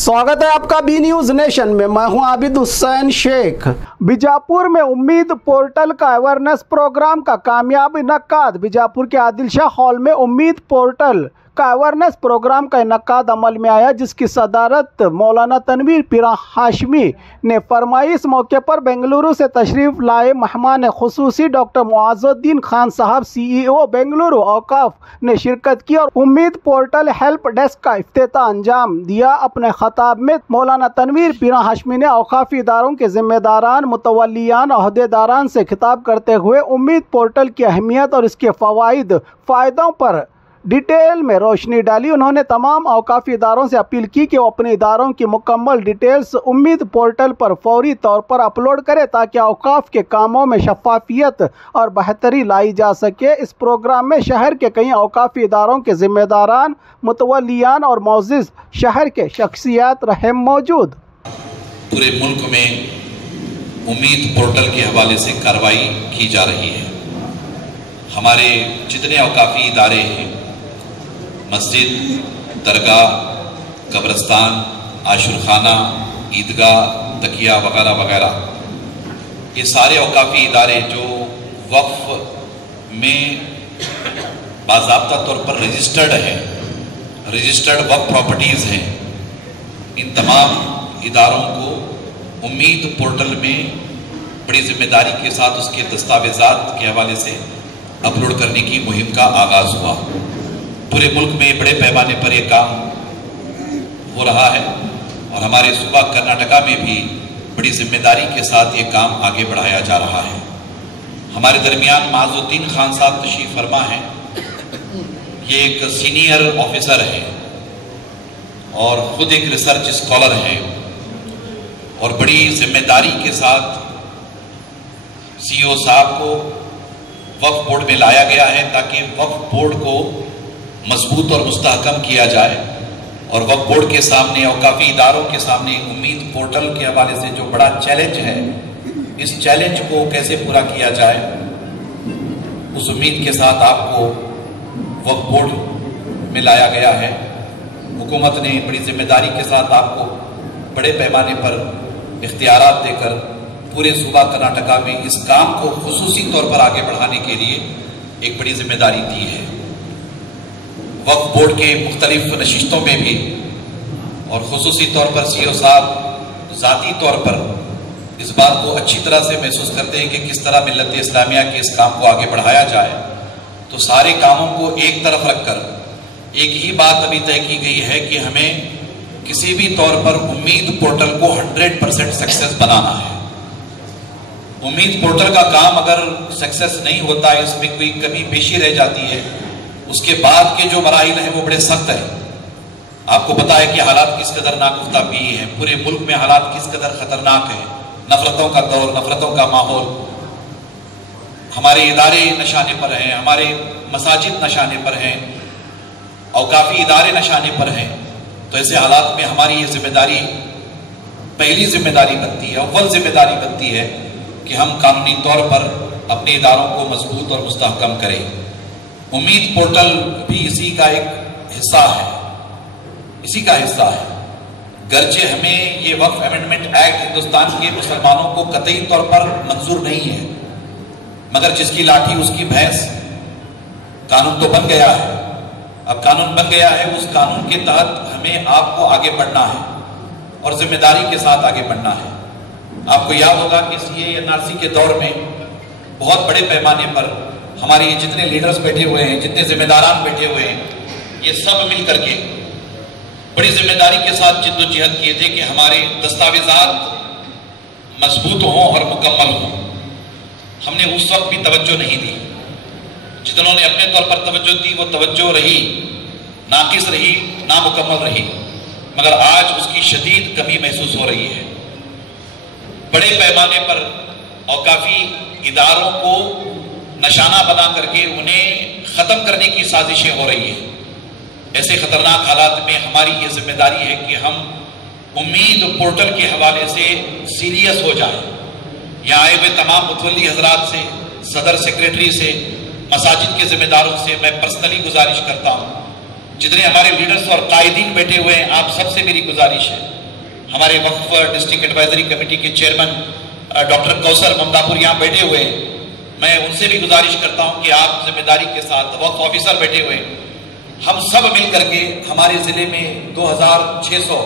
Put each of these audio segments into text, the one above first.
स्वागत है आपका बी न्यूज नेशन में। मैं हूं आबिद हुसैन शेख। बीजापुर में उम्मीद पोर्टल का अवेयरनेस प्रोग्राम का कामयाब इनकाद। बीजापुर के आदिल शाह हॉल में उम्मीद पोर्टल का अवेयरनेस प्रोग्राम का इनकाद अमल में आया, जिसकी सदारत मौलाना तनवीर पीर हाशमी ने फरमाई। इस मौके पर बेंगलुरु से तशरीफ लाए मेहमान खुसूसी डॉक्टर मुआजुद्दीन खान साहब CEO बेंगलुरु औकाफ ने शिरकत की और उम्मीद पोर्टल हेल्प डेस्क का इफ्तिताह अंजाम दिया। अपने खताब में मौलाना तनवीर पीर हाशमी ने औकाफी इदारों के जिम्मेदारान, मुतवल्लियान, अहदेदारान से खिताब करते हुए उम्मीद पोर्टल की अहमियत और इसके फ़ायदों पर डिटेल में रोशनी डाली। उन्होंने तमाम औकाफी इदारों से अपील की कि वो अपने इदारों की मुकम्मल डिटेल्स उम्मीद पोर्टल पर फौरी तौर पर अपलोड करें, ताकि औकाफ के कामों में शफाफियत और बेहतरी लाई जा सके। इस प्रोग्राम में शहर के कई औकाफी इदारों के जिम्मेदारान, मुतवल्लियान और मौजिज़ शहर के शख्सियात रहे मौजूद। पूरे मुल्क में उम्मीद पोर्टल के हवाले से कार्रवाई की जा रही है। हमारे जितने औकाफी इदारे हैं, मस्जिद, दरगाह, कब्रस्तान, आशुरखाना, ईदगाह, तकिया वगैरह वगैरह, ये सारे औकाफी इदारे जो वक्फ में बाज़ाब्ता तौर पर रजिस्टर्ड हैं, रजिस्टर्ड वक्फ प्रॉपर्टीज़ हैं, इन तमाम इदारों को उम्मीद पोर्टल में बड़ी जिम्मेदारी के साथ उसके दस्तावेज़ात के हवाले से अपलोड करने की मुहिम का आगाज़ हुआ। पूरे मुल्क में बड़े पैमाने पर यह काम हो रहा है और हमारे सूबा कर्नाटका में भी बड़ी जिम्मेदारी के साथ ये काम आगे बढ़ाया जा रहा है। हमारे दरमियान मुआजुद्दीन खान साहब तशरीफ फरमा हैं। ये एक सीनियर ऑफिसर हैं और ख़ुद एक रिसर्च स्कॉलर हैं और बड़ी जिम्मेदारी के साथ CEO साहब को वक्फ बोर्ड में लाया गया है, ताकि वक्फ बोर्ड को मजबूत और मुस्तहकम किया जाए और वक्फ बोर्ड के सामने, औकाफी इदारों के सामने उम्मीद पोर्टल के हवाले से जो बड़ा चैलेंज है, इस चैलेंज को कैसे पूरा किया जाए, उस उम्मीद के साथ आपको वक्फ बोर्ड में लाया गया है। हुकूमत ने बड़ी जिम्मेदारी के साथ आपको बड़े पैमाने पर इख्तियारात देकर पूरे सूबा कर्नाटका में इस काम को खुसूसी तौर पर आगे बढ़ाने के लिए एक बड़ी जिम्मेदारी दी है। वक्फ बोर्ड के मुख्तलिफ नशिस्तों में भी और खुसूसी तौर पर CEO साहब ज़ाती तौर पर इस बात को अच्छी तरह से महसूस करते हैं कि किस तरह मिल्लत इस्लामिया के इस काम को आगे बढ़ाया जाए। तो सारे कामों को एक तरफ रखकर एक ही बात अभी तय की गई है कि हमें किसी भी तौर पर उम्मीद पोर्टल को 100% सक्सेस बनाना है। उम्मीद पोर्टल का काम अगर सक्सेस नहीं होता, इसमें कोई कमी पेशी रह जाती है, उसके बाद के जो मराहिल हैं वो बड़े सख्त हैं। आपको पता है कि हालात किस कदर नागुफ्ता भी हैं, पूरे मुल्क में हालात किस कदर खतरनाक हैं, नफरतों का दौर, नफरतों का माहौल, हमारे इदारे नशाने पर हैं, हमारे मसाजिद नशाने पर हैं, औकाफी इदारे नशाने पर हैं। तो ऐसे हालात में हमारी ये जिम्मेदारी, पहली जिम्मेदारी बनती है, अव्वल जिम्मेदारी बनती है कि हम कानूनी तौर पर अपने इदारों को मजबूत और मुस्तहकम करें। उम्मीद पोर्टल भी इसी का एक हिस्सा है, इसी का हिस्सा है। गर्चे हमें ये वक्फ अमेंडमेंट एक्ट हिंदुस्तान के मुसलमानों को कतई तौर पर मंजूर नहीं है, मगर जिसकी लाठी उसकी भैंस, कानून तो बन गया है। अब कानून बन गया है, उस कानून के तहत हमें आपको आगे बढ़ना है और जिम्मेदारी के साथ आगे बढ़ना है। आपको याद होगा कि CAA NRC के दौर में बहुत बड़े पैमाने पर हमारे जितने लीडर्स बैठे हुए हैं, जितने जिम्मेदारान बैठे हुए हैं, ये सब मिल करके बड़ी जिम्मेदारी के साथ जिद्दोजहद किए थे कि हमारे दस्तावेजात मजबूत हों और मुकम्मल हों। हमने उस वक्त भी तवज्जो नहीं दी। जितनों ने अपने तौर पर तवज्जो दी, वो तवज्जो रही नाकिस रही, नामुकम्मल रही, मगर आज उसकी शदीद कमी महसूस हो रही है। बड़े पैमाने पर औकाफी इदारों को नशाना बना करके उन्हें ख़त्म करने की साजिशें हो रही हैं। ऐसे ख़तरनाक हालात में हमारी ये जिम्मेदारी है कि हम उम्मीद पोर्टल के हवाले से सीरियस हो जाएं। यहाँ आए हुए तमाम मुतवल्ली हजरात से, सदर सेक्रेटरी से, मसाजिद के जिम्मेदारों से मैं पर्सनली गुजारिश करता हूँ, जितने हमारे लीडर्स और कायदीन बैठे हुए हैं, आप सबसे मेरी गुजारिश है, हमारे वक्फ डिस्ट्रिक्ट एडवाइजरी कमेटी के चेयरमैन डॉक्टर कौसर ममदापुर यहाँ बैठे हुए हैं, मैं उनसे भी गुजारिश करता हूँ कि आप जिम्मेदारी के साथ, वक्फ ऑफिसर बैठे हुए हैं, हम सब मिल करके हमारे ज़िले में 2600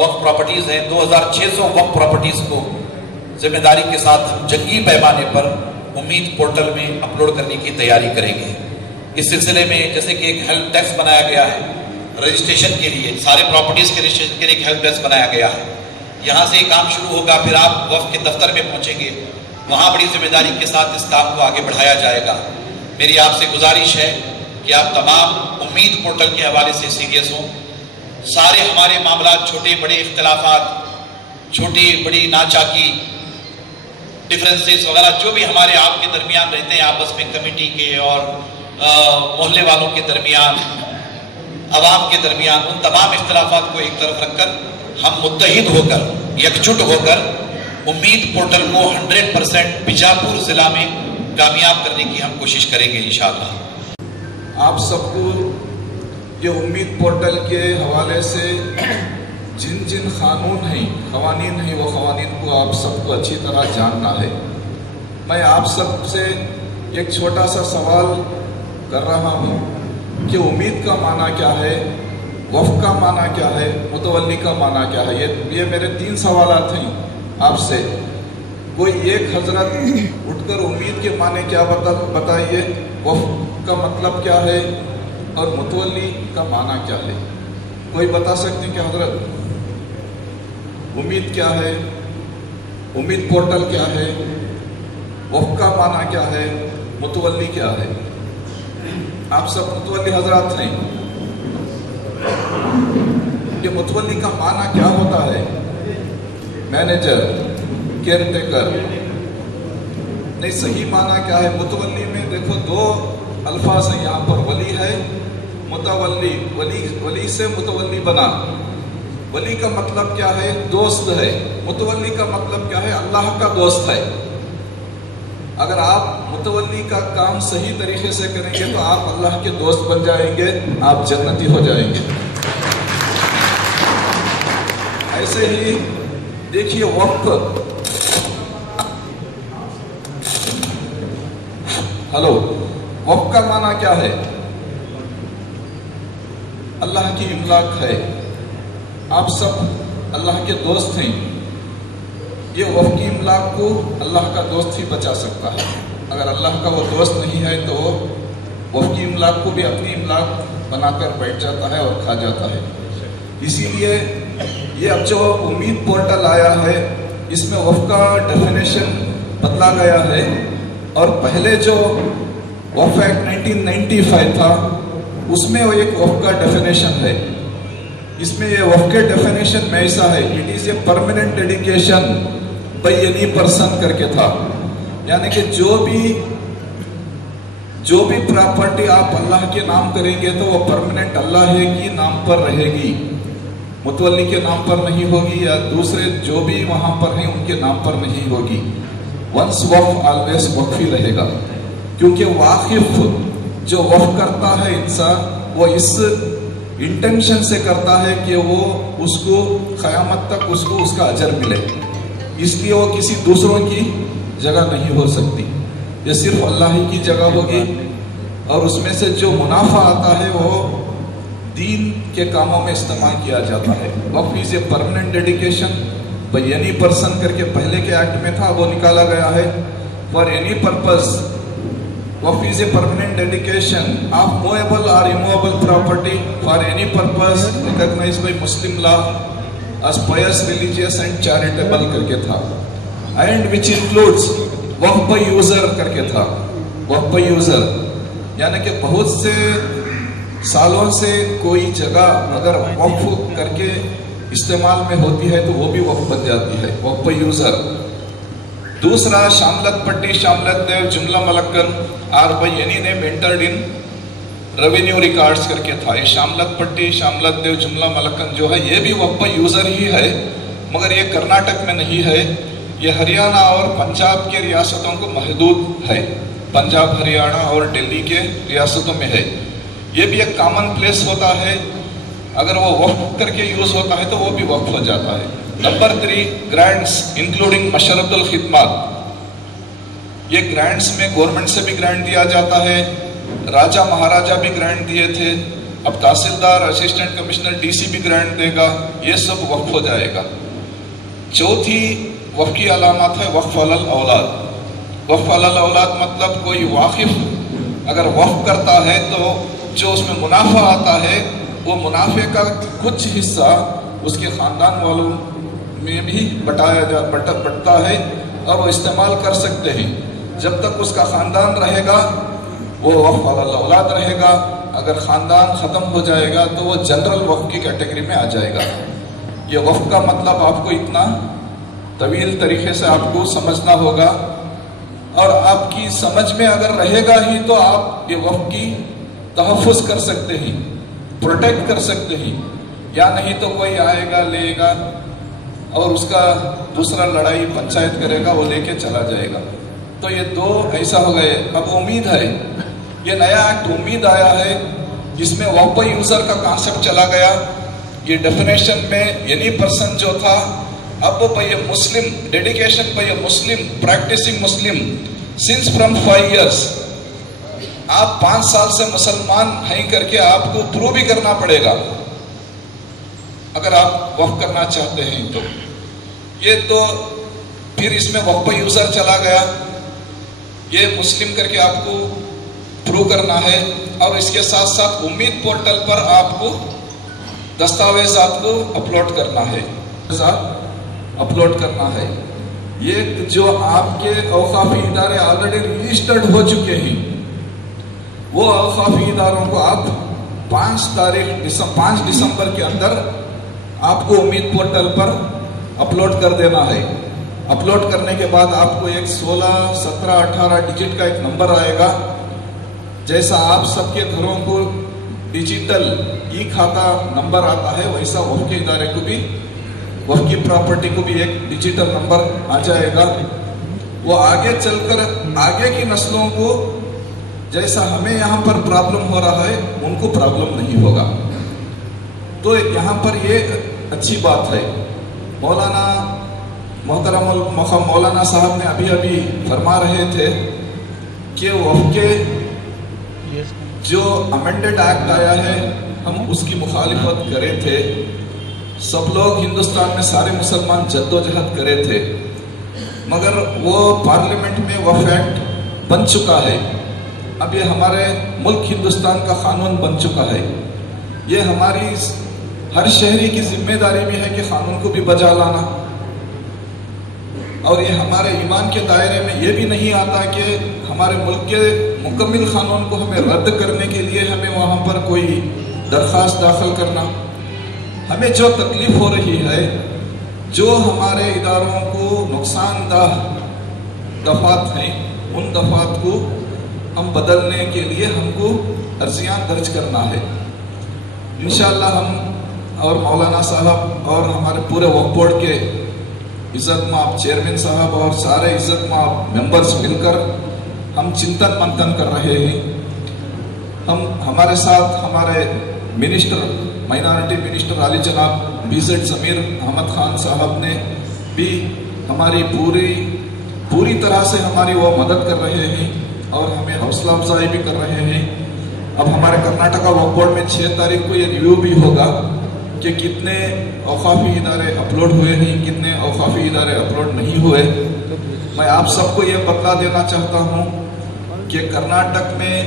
वक्फ प्रॉपर्टीज़ हैं, 2600 वक्फ प्रॉपर्टीज़ को जिम्मेदारी के साथ हम जंगी पैमाने पर उम्मीद पोर्टल में अपलोड करने की तैयारी करेंगे। इस सिलसिले में जैसे कि एक हेल्प डेस्क बनाया गया है रजिस्ट्रेशन के लिए, सारे प्रॉपर्टीज़ के रजिस्ट्रेशन के लिए एक हेल्प डेस्क बनाया गया है, यहाँ से काम शुरू होगा, फिर आप वक्फ के दफ्तर में पहुँचेंगे, वहाँ बड़ी जिम्मेदारी के साथ इस काम को आगे बढ़ाया जाएगा। मेरी आपसे गुजारिश है कि आप तमाम उम्मीद पोर्टल के हवाले से सीरियस हों। सारे हमारे मामला, छोटे बड़े इख्तिलाफात, छोटी बड़ी नाचाकी, डिफरेंसेस वगैरह जो भी हमारे आपके दरमियान रहते हैं आपस में, कमेटी के और मोहल्ले वालों के दरमियान, अवाम के दरमियान, उन तमाम इख्तिलाफात को एक तरफ रखकर हम मुत्तहिद होकर, एकजुट होकर उम्मीद पोर्टल को 100% बीजापुर ज़िला में कामयाब करने की हम कोशिश करेंगे इंशाअल्लाह। आप सबको ये उम्मीद पोर्टल के हवाले से जिन जिन क़वानीन हैं वो क़वानीन को आप सबको अच्छी तरह जानना है। मैं आप सबसे एक छोटा सा सवाल कर रहा हूँ कि उम्मीद का माना क्या है, वफ़ का माना क्या है, मुतवल्ली का माना क्या है। ये मेरे 3 सवालात हैं आपसे। कोई एक हजरत उठकर उम्मीद के माने क्या बताइए, वफ़ का मतलब क्या है और मुतवल्ली का माना क्या है। कोई बता सकते हैं कि हजरत उम्मीद क्या है, उम्मीद पोर्टल क्या है, वफ़ का माना क्या है, मुतवल्ली क्या है। आप सब मुतवल्ली हजरात हैं, ये मुतवल्ली का माना क्या होता है? मैनेजर, केयरटेकर, नहीं सही माना क्या है? मुतवल्ली में देखो 2 अल्फाज हैं यहाँ पर, वली है, मुतवल्ली। वली से मुतवल्ली बना। वली का मतलब क्या है? दोस्त है। मुतवल्ली का मतलब क्या है? अल्लाह का दोस्त है। अगर आप मुतवल्ली का काम सही तरीके से करेंगे तो आप अल्लाह के दोस्त बन जाएंगे, आप जन्नती हो जाएंगे। ऐसे ही देखिए वक्फ, हेलो, वक्फ का माना क्या है? अल्लाह की इमलाक है। आप सब अल्लाह के दोस्त हैं। ये वफ़ की इमलाक को अल्लाह का दोस्त ही बचा सकता है। अगर अल्लाह का वो दोस्त नहीं है तो वफ़ की इमलाक को भी अपनी इमलाक बनाकर बैठ जाता है और खा जाता है। इसीलिए ये अब जो उम्मीद पोर्टल आया है, इसमें वफ़ का डेफिनेशन बदला गया है। और पहले जो वफ़ एक्ट 1995 था, उसमें वो एक वफ़ का डेफिनेशन है। इसमें ये वफ़ के डेफिनेशन में ऐसा है, it is a permanent dedication by any person करके था। यानी कि जो भी प्रॉपर्टी आप अल्लाह के नाम करेंगे तो वो परमानेंट अल्लाह की नाम पर रहेगी, मुतवल्ली के नाम पर नहीं होगी, या दूसरे जो भी वहाँ पर हैं उनके नाम पर नहीं होगी। वंस वफ़ ऑलवेज वक़्फ़ ही रहेगा, क्योंकि वाकिफ जो वफ़ करता है इंसान, वो इस इंटेंशन से करता है कि वो उसको क़यामत तक उसको उसका अजर मिले, इसलिए वो किसी दूसरों की जगह नहीं हो सकती। ये सिर्फ अल्लाह ही की जगह होगी। और उसमें से जो मुनाफा आता है वो दीन के कामों में इस्तेमाल किया जाता है। Waqf is a permanent dedication by any person करके पहले के एक्ट में था, वो निकाला गया है। For any purpose, waqf is a permanent dedication of movable और immovable property for any purpose recognised by Muslim law as pious, religious and charitable करके था। And which includes waqf by user करके था। वक़्फ़ बाय यूज़र यानी कि बहुत से सालों से कोई जगह अगर वक़्फ़ करके इस्तेमाल में होती है तो वो भी वक़्फ़ बन जाती है, वक़्फ़ बाय यूज़र। दूसरा शामलत पट्टी, शामलत देव, जुमला मलक्कन are by any name entered in revenue records करके था। ये शामलत पट्टी, शामलत देव, जुमला मलक्कन जो है ये भी वक़्फ़ बाय यूज़र ही है, मगर ये कर्नाटक में नहीं है, ये हरियाणा और पंजाब के रियासतों को महदूद है। पंजाब, हरियाणा और दिल्ली के रियासतों में है। یہ بھی ایک کامن پلیس ہوتا ہے، اگر وہ وقف کر کے یوز ہوتا ہے تو وہ بھی وقف ہو جاتا ہے۔ نمبر 3 گرانٹس انکلوڈنگ مشرت الخدمات۔ یہ گرانٹس میں گورنمنٹ سے بھی گرانٹ دیا جاتا ہے، راجہ مہاراجہ بھی گرانٹ دیے تھے، اب تحصیلدار، اسسٹنٹ کمشنر، ڈی سی بھی گرانٹ دے گا، یہ سب وقف ہو جائے گا۔ چوتھی وقف کی علامات ہے وقف علی الاولاد۔ وقف علی الاولاد مطلب کوئی واقف اگر وقف کرتا ہے تو جو اس میں منافع آتا ہے وہ منافع کا کچھ حصہ اس کے خاندان والوں میں بھی بٹتا ہے اور وہ استعمال کر سکتے ہیں۔ جب تک اس کا خاندان رہے گا وہ وقف علی الاولاد رہے گا، اگر خاندان ختم ہو جائے گا تو وہ جنرل وقف کی کیٹیگری میں آ جائے گا۔ یہ وقف کا مطلب آپ کو اتنا طویل طریقے سے آپ کو سمجھنا ہوگا، اور آپ کی سمجھ میں اگر رہے گا ہی تو آپ یہ وقف کی تحفظ کر سکتے ہیں، پروٹیکٹ کر سکتے ہیں، یا نہیں تو کوئی آئے گا لے گا اور اس کا دوسرا لڑائی پنچایت کرے گا، وہ لے کے چلا جائے گا۔ تو یہ دو ایسا ہو گئے۔ اب امید ہے، یہ نیا ایکٹ امید آیا ہے جس میں وقف یوزر کا کانسیپٹ چلا گیا۔ یہ ڈیفینیشن میں یعنی پرسن جو تھا، اب بھائی Muslim, dedication by a Muslim, practising Muslim since from 5 years. آپ 5 سال سے مسلمان ہیں کر کے آپ کو پروو بھی کرنا پڑے گا اگر آپ وقف کرنا چاہتے ہیں تو۔ یہ تو پھر اس میں وقف یوزر چلا گیا، یہ مسلم کر کے آپ کو پروو کرنا ہے، اور اس کے ساتھ ساتھ امید پورٹل پر آپ کو دستاویزات کو اپلوڈ کرنا ہے، یہ جو آپ کے اوقافی ادارے آلریڈی رجسٹرڈ ہو چکے ہیں، وہ اوقافی اداروں کو آپ 5 دسمبر کے اندر آپ کو امید پورٹل پر اپلوڈ کر دینا ہے۔ اپلوڈ کرنے کے بعد آپ کو ایک 16، 17، 18 ڈیجٹ کا ایک نمبر آئے گا، جیسا آپ سب کے گھروں کو ڈیجیٹل ای کھاتا نمبر آتا ہے، ویسا وقف کے ادارے کو بھی، وقف کی پراپرٹی کو بھی ایک ڈیجیٹل نمبر آ جائے گا۔ وہ آگے چل کر آگے کی نسلوں کو جیسا ہمیں یہاں پر پرابلم ہو رہا ہے ان کو پرابلم نہیں ہوگا۔ تو یہاں پر یہ اچھی بات ہے۔ محترم مولانا صاحب نے ابھی فرما رہے تھے کہ وقف کے جو امینڈڈ ایکٹ آیا ہے ہم اس کی مخالفت کرے تھے، سب لوگ ہندوستان میں سارے مسلمان جدوجہد کرے تھے، مگر وہ پارلیمنٹ میں وقف ایکٹ بن چکا ہے، اب یہ ہمارے ملک ہندوستان کا قانون بن چکا ہے۔ یہ ہماری ہر شہری کی ذمہ داری بھی ہے کہ قانون کو بھی بجا لانا، اور یہ ہمارے ایمان کے دائرے میں یہ بھی نہیں آتا کہ ہمارے ملک کے مکمل قانون کو ہمیں رد کرنے کے لیے ہمیں وہاں پر کوئی درخواست داخل کرنا۔ ہمیں جو تکلیف ہو رہی ہے، جو ہمارے اداروں کو نقصان دہ دفعات ہیں، ان دفعات کو ہم بدلنے کے لیے ہم کو عرضیاں درج کرنا ہے۔ انشاءاللہ ہم اور مولانا صاحب اور ہمارے پورے وقف بورڈ کے عزت مآب چیئرمین صاحب اور سارے عزت مآب ممبرز مل کر ہم چنتن منتن کر رہے ہیں۔ ہمارے ساتھ ہمارے منسٹر، مائنارٹی منسٹر علی جناب BZ ضمیر احمد خان صاحب نے بھی ہماری پوری طرح سے ہماری وہ مدد کر رہے ہیں اور ہمیں حوصلہ افزائی بھی کر رہے ہیں۔ اب ہمارے کرناٹکا وقف بورڈ میں 6 تاریخ کو یہ ریویو بھی ہوگا کہ کتنے اوقافی ادارے اپلوڈ ہوئے ہیں، کتنے اوقافی ادارے اپلوڈ نہیں ہوئے۔ میں آپ سب کو یہ بتلا دینا چاہتا ہوں کہ کرناٹک میں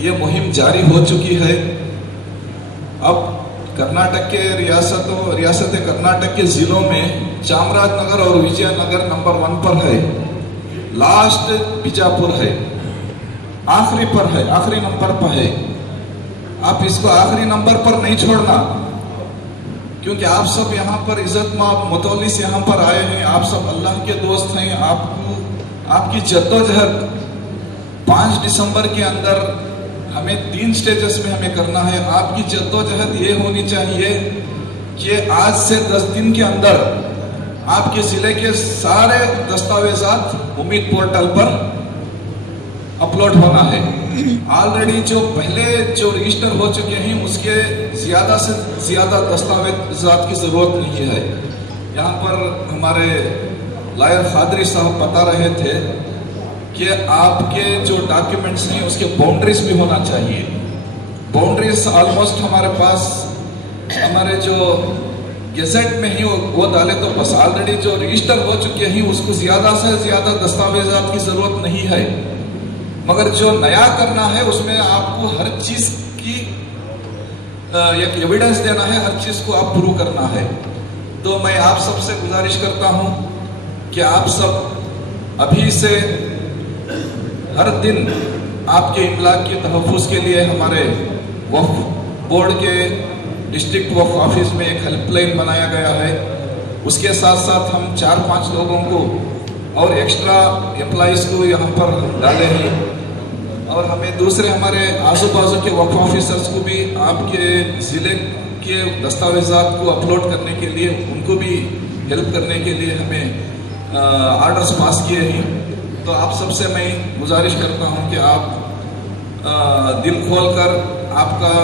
یہ مہم جاری ہو چکی ہے۔ اب کرناٹک کے ریاست کرناٹک کے ضلعوں میں چامراج نگر اور وجے نگر نمبر 1 پر ہے، لاسٹ بیجاپور ہے، آخری نمبر پر ہے۔ آپ اس کو آخری نمبر پر نہیں چھوڑنا، کیونکہ آپ سب یہاں پر عزت مآب متولیس یہاں پر آئے ہیں، آپ سب اللہ کے دوست ہیں۔ آپ کی جدوجہد 5 دسمبر کے اندر ہمیں 3 سٹیجز میں ہمیں کرنا ہے۔ آپ کی جدوجہد یہ ہونی چاہیے کہ آج سے 10 دن کے اندر آپ کے ضلع کے سارے دستاویزات امید پورٹل پر اپلوڈ ہونا ہے۔ ऑलरेडी जो पहले जो रजिस्टर हो चुके हैं उसके ज़्यादा से ज़्यादा दस्तावेज़ात की ज़रूरत नहीं है। यहाँ पर हमारे लॉयर खादरी साहब बता रहे थे कि आपके जो डॉक्यूमेंट्स हैं उसके बाउंड्रीज भी होना चाहिए। बाउंड्रीज ऑलमोस्ट हमारे पास हमारे जो गेजेट में ही वो डाले तो बस ऑलरेडी जो रजिस्टर हो चुके हैं उसको ज़्यादा से ज़्यादा दस्तावेज़ात की ज़रूरत नहीं है, मगर जो नया करना है उसमें आपको हर चीज़ की एक एविडेंस देना है, हर चीज़ को आप प्रूव करना है। तो मैं आप सबसे गुजारिश करता हूं कि आप सब अभी से हर दिन आपके इमलाक के तहफ़्फ़ुज़ के लिए हमारे वक्फ बोर्ड के डिस्ट्रिक्ट वक्फ ऑफिस में एक हेल्पलाइन बनाया गया है। उसके साथ साथ हम 4-5 लोगों को और एक्स्ट्रा एम्प्लॉइज़ को यहाँ पर डाले हैं, और हमें दूसरे हमारे आजू बाजू के वक्फ ऑफिसर्स को भी आपके ज़िले के दस्तावेज़ात को अपलोड करने के लिए उनको भी हेल्प करने के लिए हमें आर्डर्स पास किए हैं। तो आप सबसे मैं गुजारिश करता हूं कि आप दिल खोल कर आपका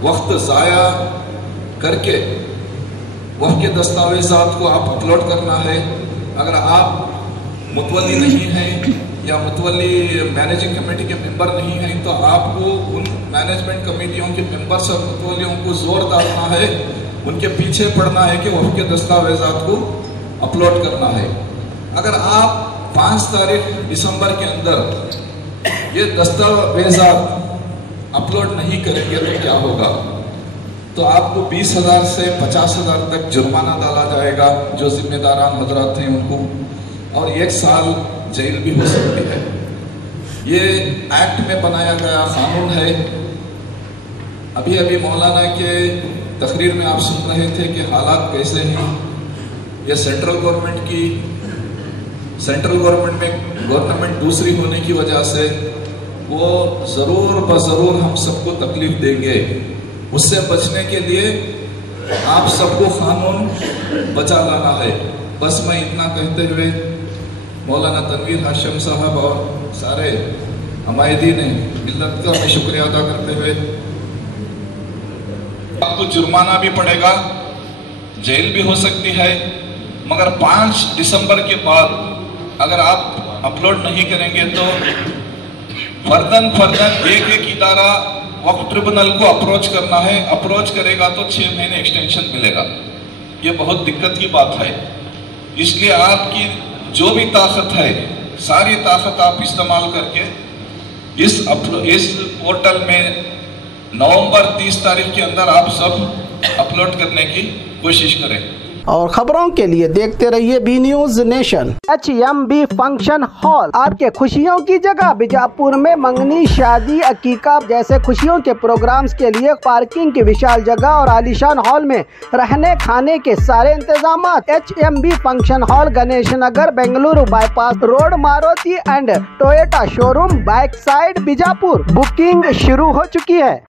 वक्त ज़ाया करके वक्फ के दस्तावेज़ात को आप अपलोड करना है। अगर आप मुतवल्ली नहीं हैं या मुतवल्ली मैनेजिंग कमेटी के मेंबर नहीं हैं तो आपको उन मैनेजमेंट कमेटियों के मेंबर्स और मुतवल्लियों को जोर डालना है, उनके पीछे पड़ना है कि वक्फ के दस्तावेज़ात को अपलोड करना है। अगर आप 5 तारीख दिसंबर के अंदर ये दस्तावेज़ात अपलोड नहीं करेंगे तो क्या होगा? तो आपको 20,000 से 50,000 तक जुर्माना डाला जाएगा जो जिम्मेदारान हजरात हैं उनको, और 1 साल जेल भी हो सकती है। ये एक्ट में बनाया गया कानून है। अभी अभी मौलाना के तकरीर में आप सुन रहे थे कि हालात कैसे हैं। ये सेंट्रल गवर्नमेंट में गवर्नमेंट दूसरी होने की वजह से वो ज़रूर बज़रूर हम सबको तकलीफ देंगे। उससे बचने के लिए आप सबको कानून बचा लाना है। बस मैं इतना कहते हुए मौलाना तनवीर हाशिम साहब और सारे हमायदीन मिल्लत का मैं शुक्रिया अदा करते हुए, आपको जुर्माना भी पड़ेगा, जेल भी हो सकती है, मगर 5 दिसंबर के बाद अगर आप अपलोड नहीं करेंगे तो फर्दन एक इदारा वक्फ ट्रिब्यूनल को अप्रोच करना है। अप्रोच करेगा तो 6 महीने एक्सटेंशन मिलेगा। ये बहुत दिक्कत की बात है। इसलिए आपकी जो भी ताकत है सारी ताकत आप इस्तेमाल करके इस पोर्टल में नवंबर 30 तारीख के अंदर आप सब अपलोड करने की कोशिश करें। और खबरों के लिए देखते रहिए B news nation. HMB function hall आपके खुशियों की जगह। बीजापुर में मंगनी, शादी, अकीका जैसे खुशियों के प्रोग्राम्स के लिए पार्किंग की विशाल जगह और आलीशान हॉल में रहने खाने के सारे इंतजाम। HMB function hall, Ganesh Nagar, Bengaluru bypass road, Maruti and Toyota showroom, back side, Bijapur. Booking शुरू हो चुकी है।